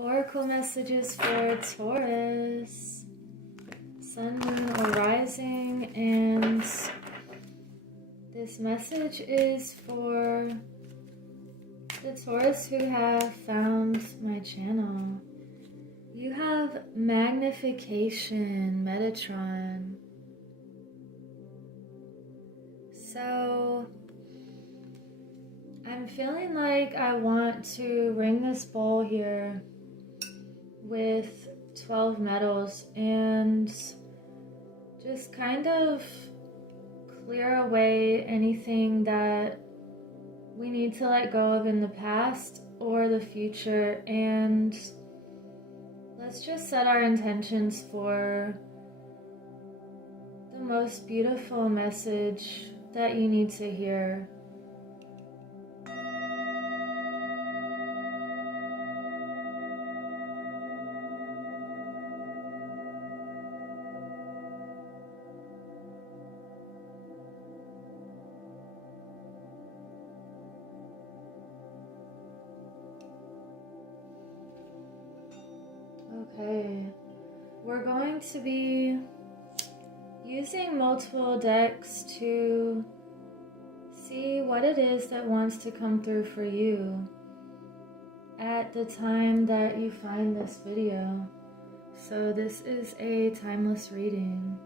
Oracle messages for Taurus, Sun, Moon, or Rising, and this message is for the Taurus who have found my channel. You have magnification, Metatron. So I'm feeling like I want to ring this bowl here with 12 metals and just kind of clear away anything that we need to let go of in the past or the future, and let's just set our intentions for the most beautiful message that you need to hear. Okay, we're going to be using multiple decks to see what it is that wants to come through for you at the time that you find this video. So this is a timeless reading.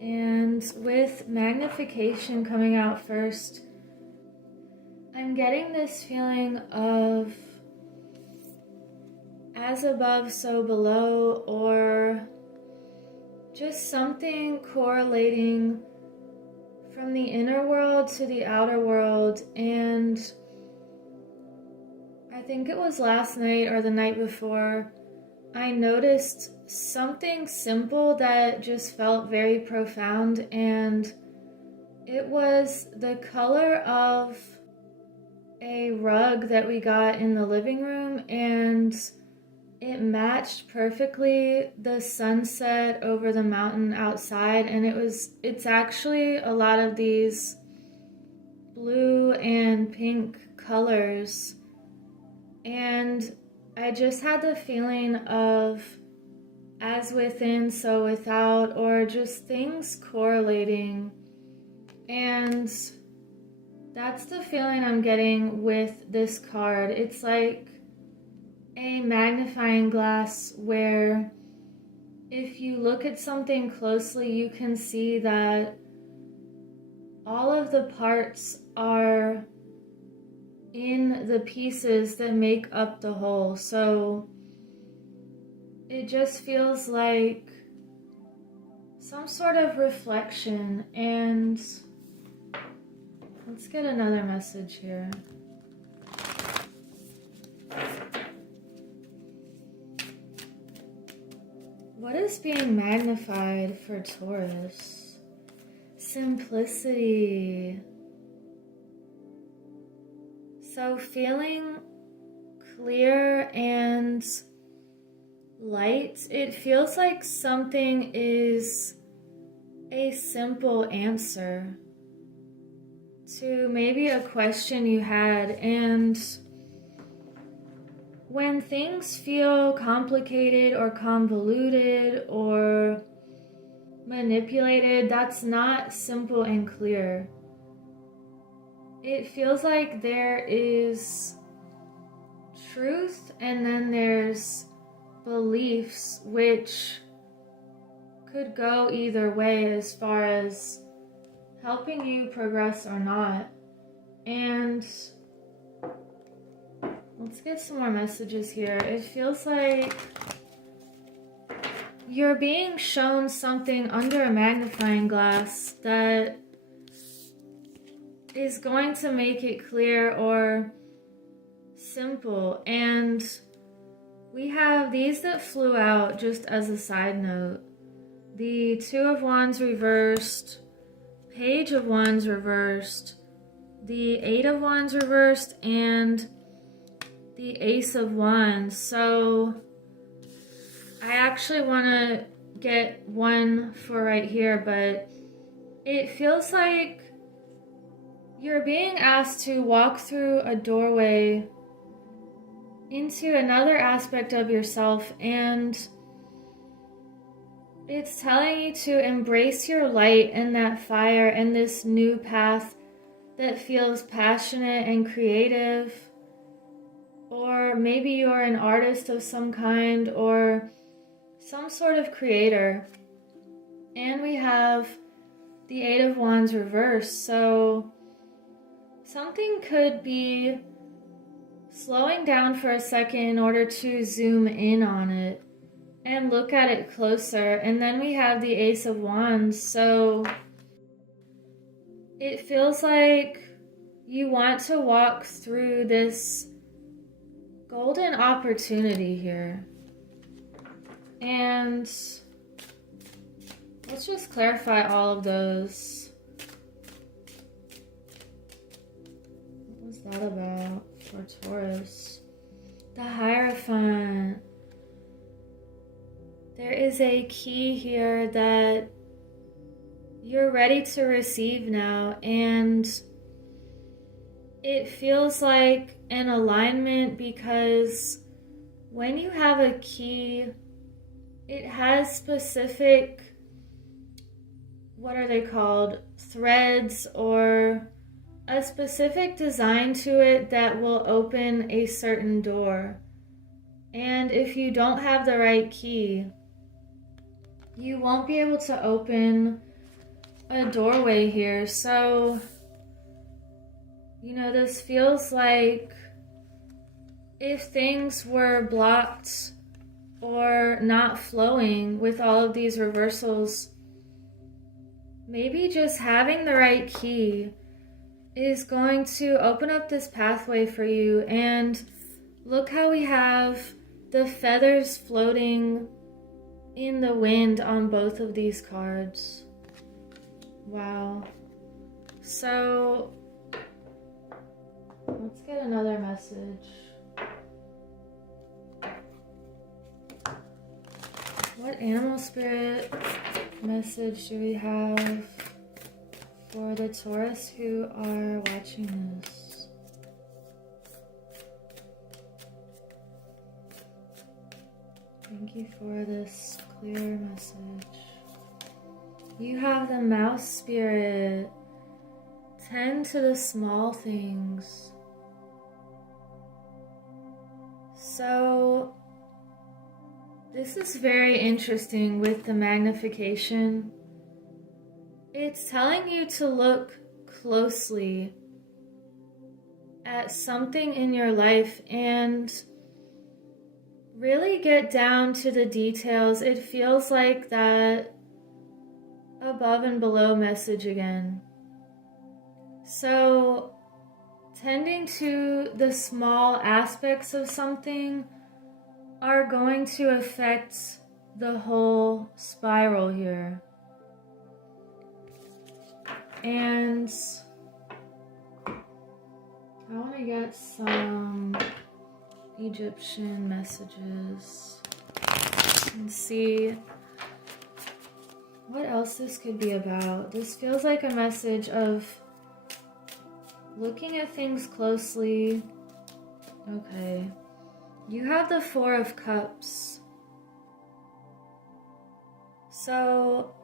And with magnification coming out first, I'm getting this feeling of as above, so below, or just something correlating from the inner world to the outer world. And I think it was last night or the night before, I noticed something simple that just felt very profound, and it was the color of a rug that we got in the living room, and it matched perfectly the sunset over the mountain outside. And it's actually a lot of these blue and pink colors, and I just had the feeling of as within, so without, or just things correlating. And that's the feeling I'm getting with this card. It's like a magnifying glass where if you look at something closely, you can see that all of the parts are in the pieces that make up the whole. So it just feels like some sort of reflection. And let's get another message here. What is being magnified for Taurus? Simplicity. So feeling clear and light. It feels like something is a simple answer to maybe a question you had. And when things feel complicated or convoluted or manipulated, that's not simple and clear. It feels like there is truth and then there's beliefs, which could go either way as far as helping you progress or not. And let's get some more messages here. It feels like you're being shown something under a magnifying glass that is going to make it clear or simple. And we have these that flew out just as a side note. The Two of Wands reversed, Page of Wands reversed, the Eight of Wands reversed, and the Ace of Wands. So I actually want to get one for right here, but it feels like you're being asked to walk through a doorway into another aspect of yourself, and it's telling you to embrace your light and that fire and this new path that feels passionate and creative. Or maybe you're an artist of some kind or some sort of creator. And we have the Eight of Wands reversed. So something could be slowing down for a second in order to zoom in on it and look at it closer. And then we have the Ace of Wands. So it feels like you want to walk through this golden opportunity here. And let's just clarify all of those. What was that about for Taurus? The Hierophant. There is a key here that you're ready to receive now, and it feels like an alignment because when you have a key, it has specific, what are they called, threads or a specific design to it that will open a certain door. And if you don't have the right key, you won't be able to open a doorway here. So, you know, this feels like if things were blocked or not flowing with all of these reversals, maybe just having the right key is going to open up this pathway for you. And look how we have the feathers floating in the wind on both of these cards. Wow. So let's get another message. What animal spirit message do we have for the Taurus who are watching this? Thank you for this clear message. You have the mouse spirit. Tend to the small things. So this is very interesting with the magnification. It's telling you to look closely at something in your life and really get down to the details. It feels like that above and below message again. So tending to the small aspects of something are going to affect the whole spiral here. And I want to get some Egyptian messages and see what else this could be about. This feels like a message of looking at things closely. Okay. You have the Four of Cups. So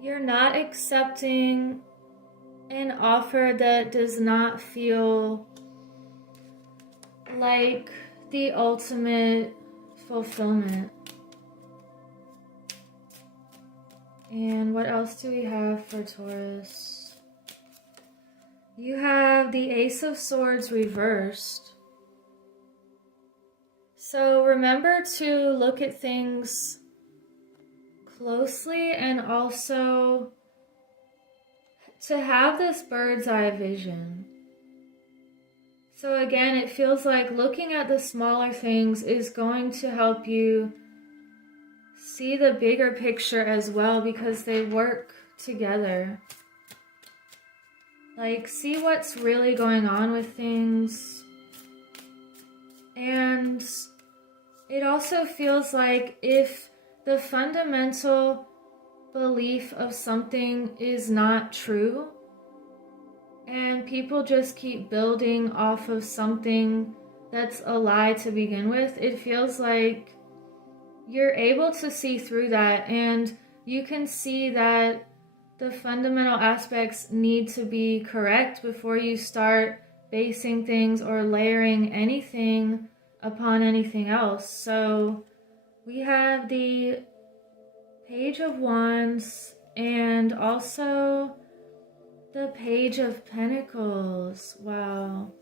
you're not accepting an offer that does not feel like the ultimate fulfillment. And what else do we have for Taurus? You have the Ace of Swords reversed. So remember to look at things closely and also to have this bird's eye vision. So again, it feels like looking at the smaller things is going to help you see the bigger picture as well, because they work together. Like, see what's really going on with things. And it also feels like if the fundamental belief of something is not true, and people just keep building off of something that's a lie to begin with, it feels like you're able to see through that, and you can see that the fundamental aspects need to be correct before you start basing things or layering anything upon anything else. So we have the Page of Wands and also the Page of Pentacles. Wow.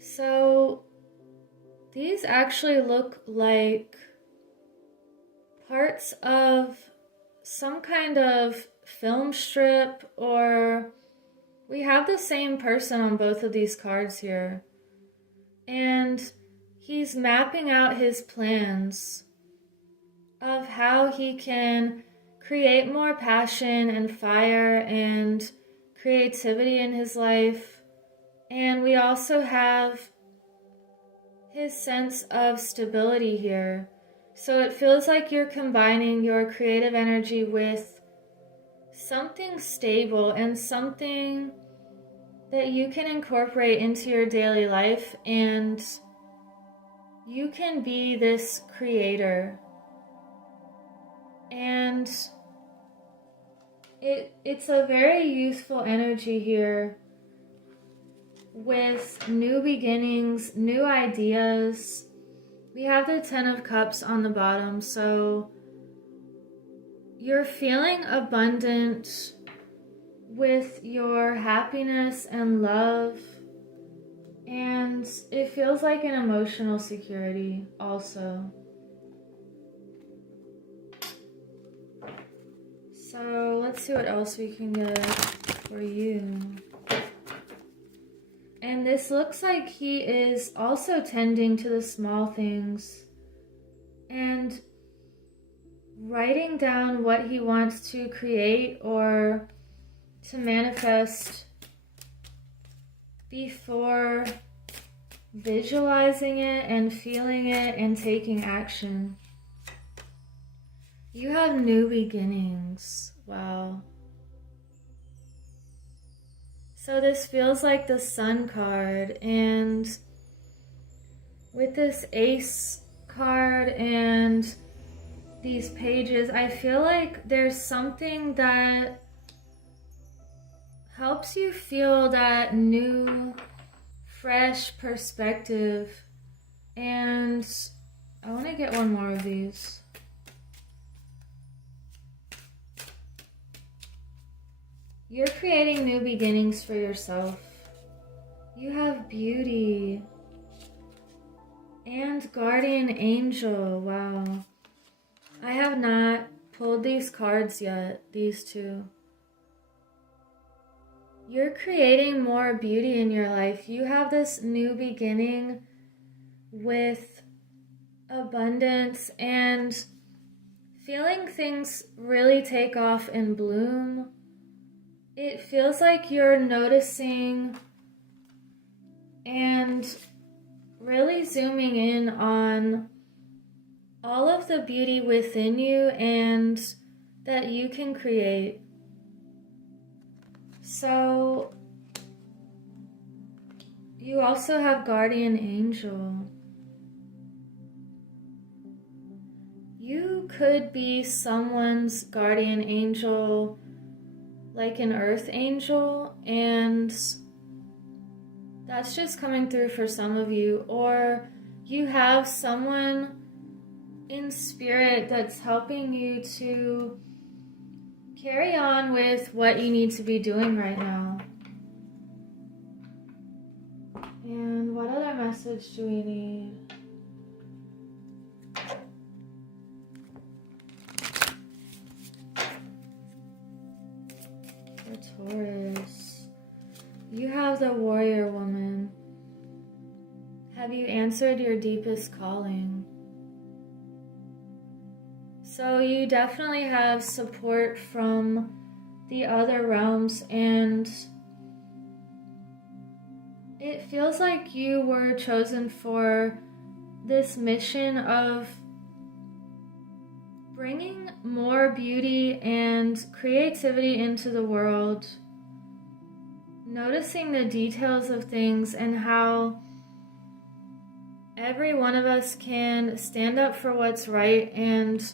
So these actually look like parts of some kind of film strip, or we have the same person on both of these cards here. And he's mapping out his plans of how he can create more passion and fire and creativity in his life. And we also have his sense of stability here. So it feels like you're combining your creative energy with something stable and something that you can incorporate into your daily life, and you can be this creator. And it's a very youthful energy here with new beginnings, new ideas. We have the Ten of Cups on the bottom, so you're feeling abundant with your happiness and love, and it feels like an emotional security also. So let's see what else we can get for you. And this looks like he is also tending to the small things and writing down what he wants to create or to manifest before visualizing it and feeling it and taking action. You have new beginnings. Wow. So this feels like the Sun card, and with this Ace card and these pages, I feel like there's something that helps you feel that new, fresh perspective. And I want to get one more of these. You're creating new beginnings for yourself. You have beauty and guardian angel. Wow. I have not pulled these cards yet, these two. You're creating more beauty in your life. You have this new beginning with abundance and feeling things really take off and bloom. It feels like you're noticing and really zooming in on all of the beauty within you and that you can create. So you also have guardian angel. You could be someone's guardian angel, like an earth angel, and that's just coming through for some of you. Or you have someone in spirit that's helping you to carry on with what you need to be doing right now. And what other message do we need? For Taurus, you have the warrior woman. Have you answered your deepest calling? So you definitely have support from the other realms, and it feels like you were chosen for this mission of bringing more beauty and creativity into the world, noticing the details of things and how every one of us can stand up for what's right and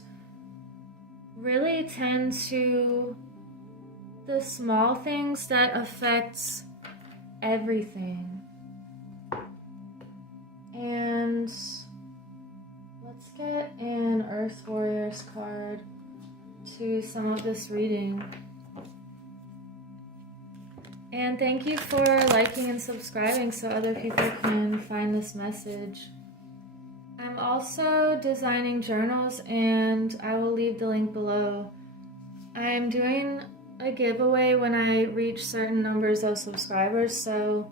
really tend to the small things that affects everything. And let's get an Earth Warriors card to sum up this reading. And thank you for liking and subscribing so other people can find this message. I'm also designing journals and I will leave the link below. I'm doing a giveaway when I reach certain numbers of subscribers, so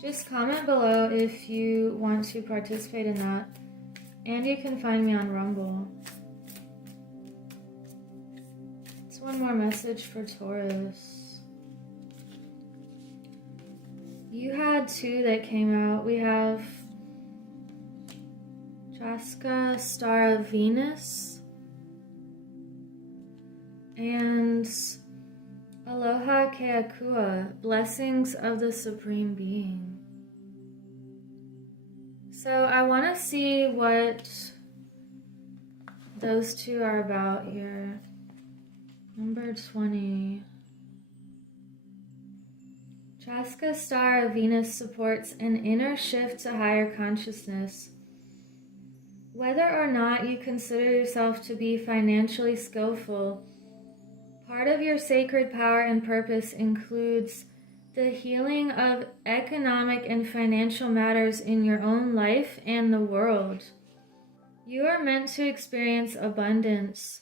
just comment below if you want to participate in that. And you can find me on Rumble. It's one more message for Taurus. You had two that came out. We have Jaska, Star of Venus, and Aloha Keakua, Blessings of the Supreme Being. So I want to see what those two are about here. Number 20. Jaska, Star of Venus supports an inner shift to higher consciousness. Whether or not you consider yourself to be financially skillful, part of your sacred power and purpose includes the healing of economic and financial matters in your own life and the world. You are meant to experience abundance,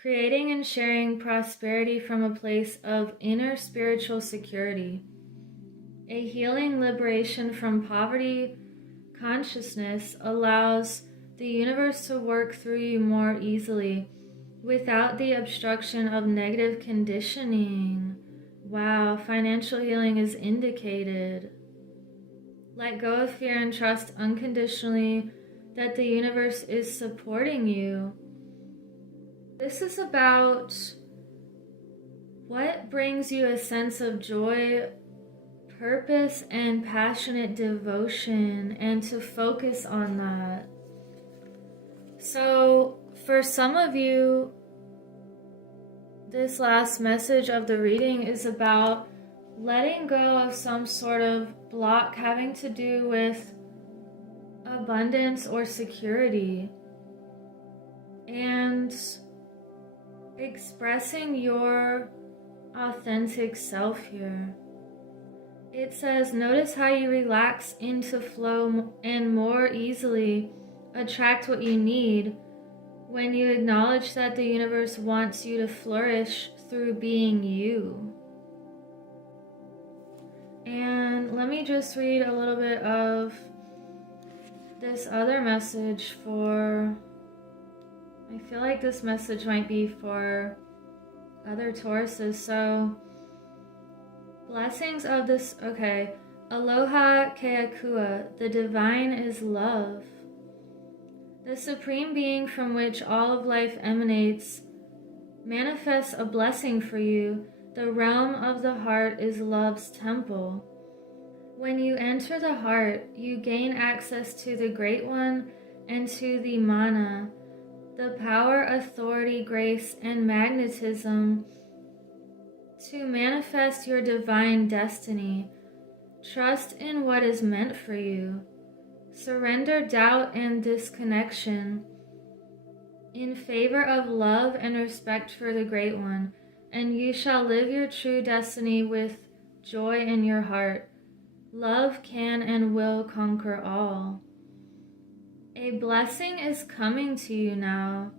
creating and sharing prosperity from a place of inner spiritual security. A healing liberation from poverty consciousness allows the universe to work through you more easily without the obstruction of negative conditioning. Wow, financial healing is indicated. Let go of fear and trust unconditionally that the universe is supporting you. This is about what brings you a sense of joy, purpose, and passionate devotion, and to focus on that. So for some of you, this last message of the reading is about letting go of some sort of block having to do with abundance or security and expressing your authentic self here. It says, notice how you relax into flow and more easily attract what you need when you acknowledge that the universe wants you to flourish through being you. And let me just read a little bit of this other message for, I feel like this message might be for other Tauruses. So, blessings of this, okay. Aloha Keakua, the divine is love. The supreme being from which all of life emanates manifests a blessing for you. The realm of the heart is love's temple. When you enter the heart, you gain access to the Great One and to the mana, the power, authority, grace, and magnetism to manifest your divine destiny. Trust in what is meant for you. Surrender doubt and disconnection in favor of love and respect for the Great One, and you shall live your true destiny with joy in your heart. Love can and will conquer all. A blessing is coming to you now.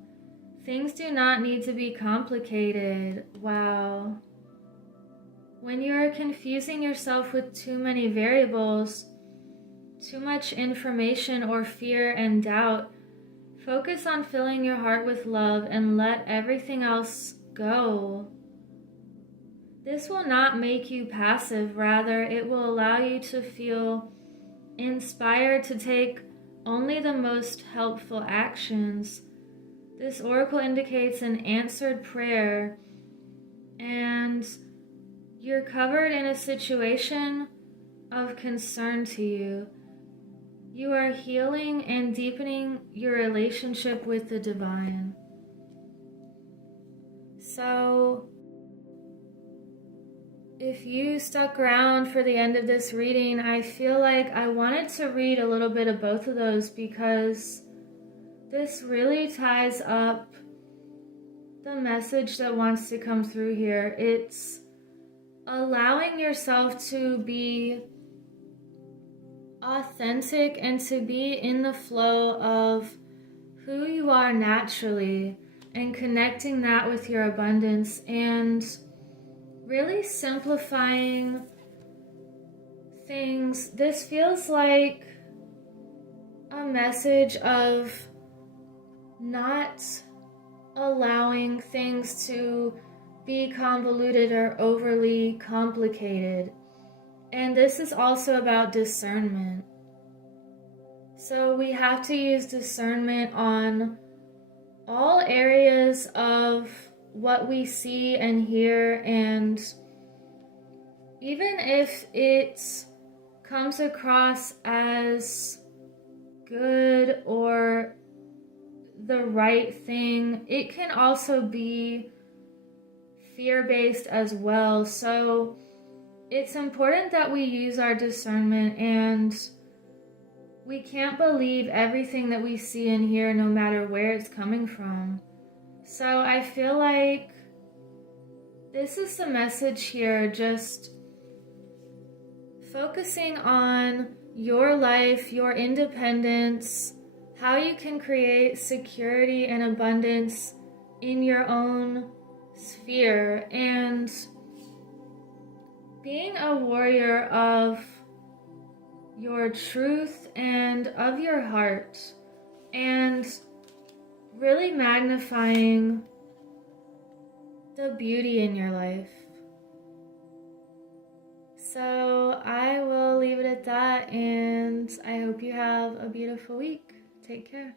Things do not need to be complicated. Wow. When you are confusing yourself with too many variables, too much information, or fear and doubt, focus on filling your heart with love and let everything else go. This will not make you passive. Rather, it will allow you to feel inspired to take only the most helpful actions. This oracle indicates an answered prayer, and You're covered in a situation of concern to you. You are healing and deepening your relationship with the divine. So, if you stuck around for the end of this reading, I feel like I wanted to read a little bit of both of those because this really ties up the message that wants to come through here. It's allowing yourself to be authentic and to be in the flow of who you are naturally and connecting that with your abundance and really simplifying things. This feels like a message of not allowing things to be convoluted or overly complicated. And this is also about discernment. So we have to use discernment on all areas of what we see and hear, and even if it comes across as good or the right thing, it can also be fear-based as well. So it's important that we use our discernment, and we can't believe everything that we see and hear no matter where it's coming from. So I feel like this is the message here, just focusing on your life, your independence, how you can create security and abundance in your own sphere, and being a warrior of your truth and of your heart, and really magnifying the beauty in your life. So I will leave it at that, and I hope you have a beautiful week. Take care.